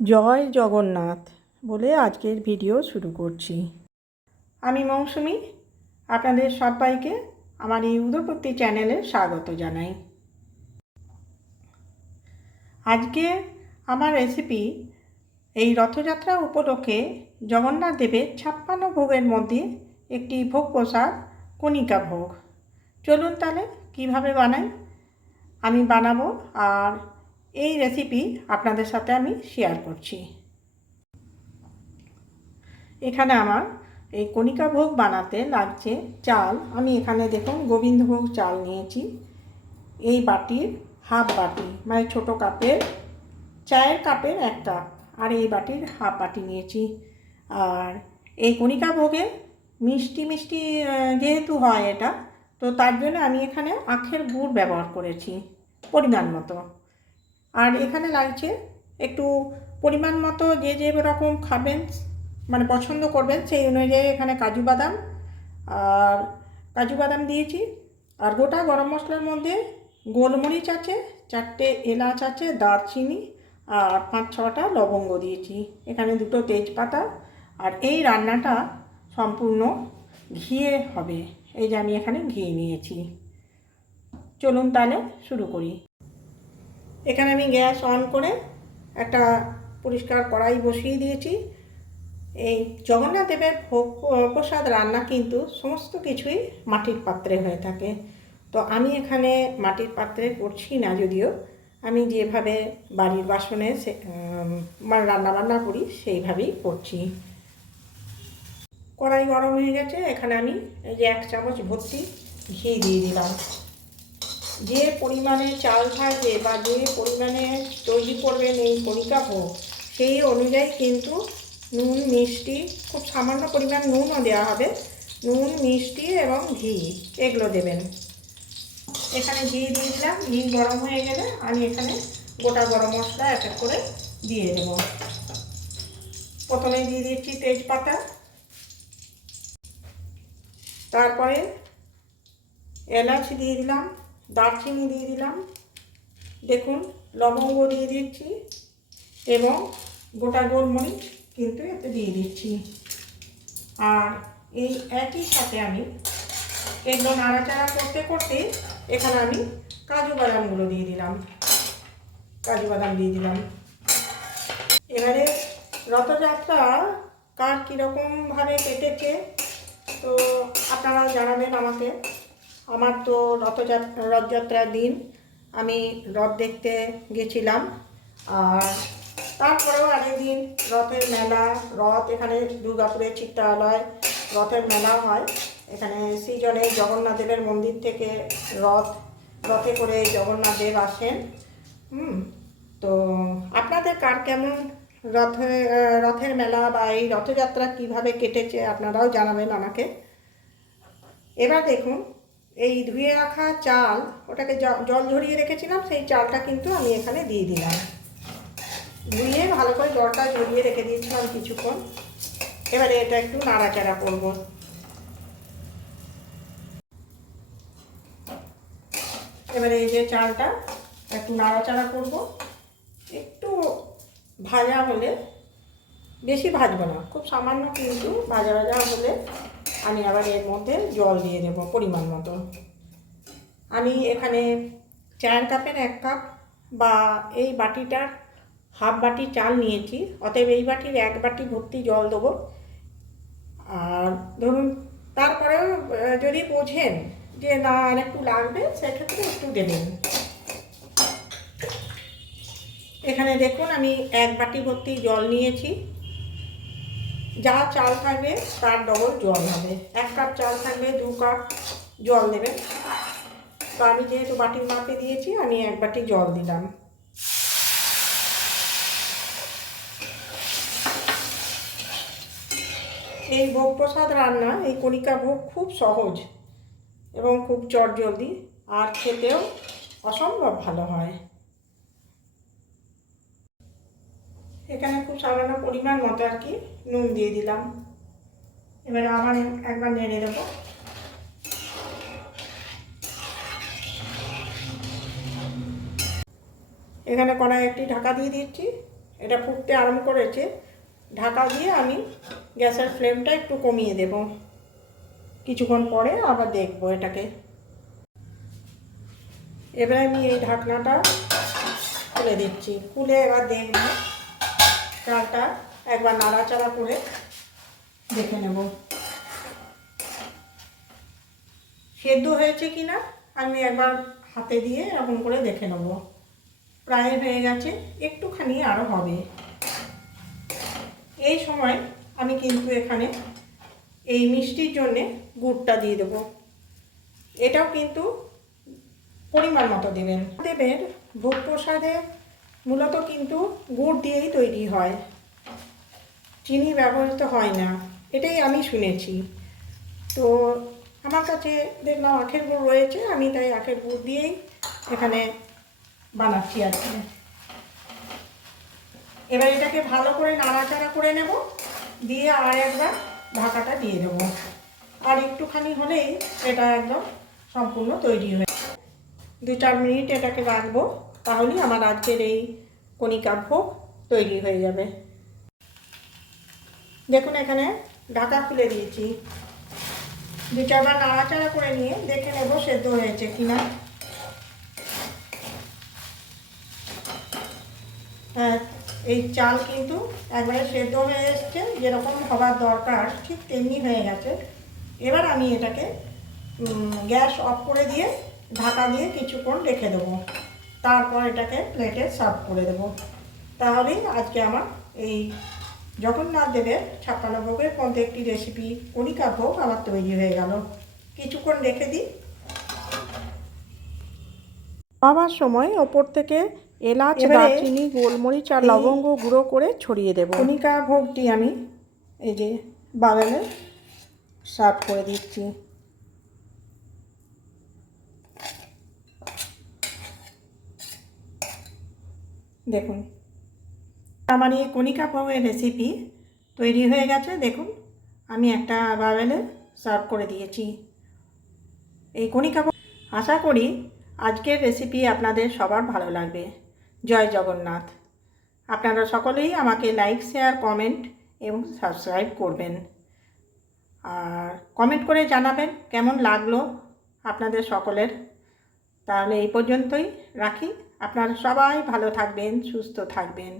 জয় জগন্নাথ বলে আজকের ভিডিও শুরু করছি। আমি মৌসুমি, আপনাদের সবাইকে আমার এই উদয়পত্তি চ্যানেলে স্বাগত জানাই। আজকে আমার রেসিপি এই রথযাত্রা উপলক্ষে জগন্নাথ দেবের 56 ভোগের মধ্যে একটি ভোগ প্রসাদ কণিকা ভোগ। চলুন তাহলে কীভাবে বানাই আমি বানাবো, আর এই রেসিপি আপনাদের সাথে আমি শেয়ার করছি। এখানে আমার এই কণিকা ভোগ বানাতে লাগছে চাল। আমি এখানে দেখুন গোবিন্দভোগ চাল নিয়েছি, এই বাটির হাফ বাটি, মানে ছোটো কাপের চায়ের কাপের 1 কাপ, আর এই বাটির হাফ বাটি নিয়েছি। আর এই কণিকা ভোগে মিষ্টি মিষ্টি যেহেতু হয় এটা, তো তার জন্য আমি এখানে আখের গুড় ব্যবহার করেছি পরিমাণ মতো। আর এখানে লাগছে একটু পরিমাণ মতো যে রকম খাবেন মানে পছন্দ করবেন সেই অনুযায়ী এখানে কাজু বাদাম দিয়েছি। আর গোটা গরম মশলার মধ্যে গোলমরিচ আছে, 4টে এলাচ আছে, দারচিনি আর 5-6টা লবঙ্গ দিয়েছি, এখানে 2টো তেজপাতা। আর এই রান্নাটা সম্পূর্ণ ঘিয়ে হবে, এই যে আমি এখানে ঘি নিয়েছি। চলুন তাহলে শুরু করি। এখানে আমি গ্যাস অন করে একটা পরিষ্কার কড়াই বসিয়ে দিয়েছি। এই জগন্নাথ দেবের ভোগ প্রসাদ রান্না কিন্তু সমস্ত কিছুই মাটির পাত্রে হয়ে থাকে, তো আমি এখানে মাটির পাত্রে করছি না, যদিও আমি যেভাবে বাড়ির বাসনে রান্না করি সেইভাবেই করছি। কড়াই গরম হয়ে গেছে, এখানে আমি এই যে 1 চামচ ভর্তি ঘি দিয়ে দিলাম। যে পরিমাণে চাল থাকবে বা যে পরিমাণে তৈরি করবেন এই কণিকা ভোগ, সেই অনুযায়ী কিন্তু নুন মিষ্টি খুব সামান্য পরিমাণ নুনও দেওয়া হবে, নুন মিষ্টি এবং ঘি এগুলো দেবেন। এখানে ঘি দিয়ে দিলাম, ঘি গরম হয়ে গেলে আমি এখানে গোটা গরম মশলা এক এক করে দিয়ে দেব। প্রথমে দিয়ে দিচ্ছি তেজপাতা, তারপরে এলাচ দিয়ে দিলাম, দারচিনি দিয়ে দিলাম, দেখুন লবঙ্গ দিয়ে দিচ্ছি এবং গোটা গোলমরিচ কিন্তু এতে দিয়ে দিচ্ছি। আর এই একই সাথে আমি এগুলো নাড়াচাড়া করতে করতে এখানে আমি কাজু বাদামগুলো দিয়ে দিলাম, এবারে রথযাত্রা কার কীরকমভাবে কেটেছে তো আপনারা জানাবেন আমাকে। আমার তো রথযাত্রার দিন আমি রথ দেখতে গেছিলাম, আর তারপরেও আরেকদিন রথের মেলা, রথ এখানে দুর্গাপুরের চিত্রালয় রথের মেলা হয়। এখানে সৃজনে জগন্নাথ দেবের মন্দির থেকে রথে করে জগন্নাথ দেব আসেন। তো আপনাদের কার কেমন রথের মেলা বা এই রথযাত্রা কিভাবে কেটেছে আপনারাও জানাবেন আমাকে। এবার দেখুন এই ধুয়ে রাখা চাল, ওটাকে জল ঝরিয়ে রেখেছিলাম, সেই চালটা কিন্তু আমি এখানে দিয়ে দিলাম। ধুয়ে ভালো করে জলটা ঝরিয়ে রেখে দিয়েছিলাম কিছুক্ষণ। এবারে এটা একটু নাড়াচাড়া করব। এবারে এই যে চালটা একটু নাড়াচাড়া করব, একটু ভাজা হলে, বেশি ভাজবো না, খুব সামান্য কিন্তু ভাজা হলে আমি আবার এর মধ্যে জল দিয়ে দেবো পরিমাণ মতো। আমি এখানে চায়ের কাপের 1 কাপ বা এই বাটিটার হাফ বাটি চাল নিয়েছি, অতএব এই বাটির 1 বাটি ভর্তি জল দেবো। আর ধরুন তারপরেও যদি বোঝেন যে না আর একটু লাগবে, সেক্ষেত্রে একটু দেবেন। এখানে দেখুন আমি 1 বাটি ভর্তি জল নিয়েছি, যা চাল থাকবে তার ডবল জল হবে। 1 কাপ চাল থাকবে 2 কাপ জল দেবেন, তো আমি যেহেতু বাটির মাপে দিয়েছি আমি 1 বাটি জল দিলাম। এই ভোগ প্রসাদ রান্না, এই কণিকা ভোগ খুব সহজ এবং খুব চটজলদি, আর খেতেও অসম্ভব ভালো হয়। এখানে খুব সামান্য পরিমাণ মতো আর কি নুন দিয়ে দিলাম। এবারে আবার একবার নেড়ে দেবো। এখানে কড়াই একটি ঢাকা দিয়ে দিচ্ছি, এটা ফুটতে আরম্ভ করেছে। ঢাকা দিয়ে আমি গ্যাসের ফ্লেমটা একটু কমিয়ে দেব। কিছুক্ষণ পরে আবার দেখব এটাকে। এবার আমি এই ঢাকনাটা খুলে দিচ্ছি। খুলে এবার দেখব, চালটা একবার নাড়াচাড়া করে দেখে নেব সেদ্ধ হয়েছে কিনা। আমি একবার হাতে দিয়ে এরকম করে দেখে নেব। প্রায় হয়ে গেছে, একটুখানি আরও হবে। এই সময় আমি কিন্তু এখানে এই মিষ্টির জন্যে গুড়টা দিয়ে দেব। এটাও কিন্তু পরিমাণ মতো দেবেন। দেবের ভোগ প্রসাদে মূলত কিন্তু গুড় দিয়েই তৈরি হয়, চিনি ব্যবহৃত হয় না, এটাই আমি শুনেছি। তো আমার কাছে দেখলাম আখের গুড় রয়েছে, আমি তাই আখের গুড় দিয়েই এখানে বানাচ্ছি আর কি। এবার এটাকে ভালো করে নাড়াচাড়া করে নেব, দিয়ে আর একবার ঢাকাটা দিয়ে দেবো। আর একটুখানি হলেই এটা একদম সম্পূর্ণ তৈরি হয়ে 2-4 মিনিট এটাকে রাখবো, তাহলেই আমার আজকের এই কণিকা ভোগ তৈরি হয়ে যাবে। দেখুন এখানে ঢাকা খুলে দিয়েছি। 2-4 বার নাড়াচাড়া করে নিয়ে দেখে নেব সেদ্ধ হয়েছে কিনা। হ্যাঁ, এই চাল কিন্তু একবারে সেদ্ধ হয়ে এসছে, যেরকম হবার দরকার ঠিক তেমনি হয়ে গেছে। এবার আমি এটাকে গ্যাস অফ করে দিয়ে ঢাকা দিয়ে কিছুক্ষণ রেখে দেবো। তারপর এটাকে প্লেটে সার্ভ করে দেবো। তাহলেই আজকে আমার এই জগন্নাথ দেবের 56 ভোগের মধ্যে একটি রেসিপি কণিকা ভোগ আমার তৈরি হয়ে গেল। কিছুক্ষণ রেখে দিই। খাওয়ার সময় ওপর থেকে এলাচ, দারচিনি, গোলমরিচ আর লবঙ্গ গুঁড়ো করে ছড়িয়ে দেব। কণিকা ভোগটি আমি এই যে বাগানে সার্ভ করে দিচ্ছি। দেখুন আমার এই কণিকা ভোগের রেসিপি তৈরি হয়ে গেছে। দেখুন আমি একটা বাগানে সার্ভ করে দিয়েছি এই কণিকা ভোগ। আশা করি আজকের রেসিপি আপনাদের সবার ভালো লাগবে। জয় জগন্নাথ। আপনারা সকলেই আমাকে লাইক, শেয়ার, কমেন্ট এবং সাবস্ক্রাইব করবেন। আর কমেন্ট করে জানাবেন কেমন লাগলো আপনাদের সকলের। তাহলে এই পর্যন্তই রাখি। আপনারা সবাই ভালো থাকবেন, সুস্থ থাকবেন।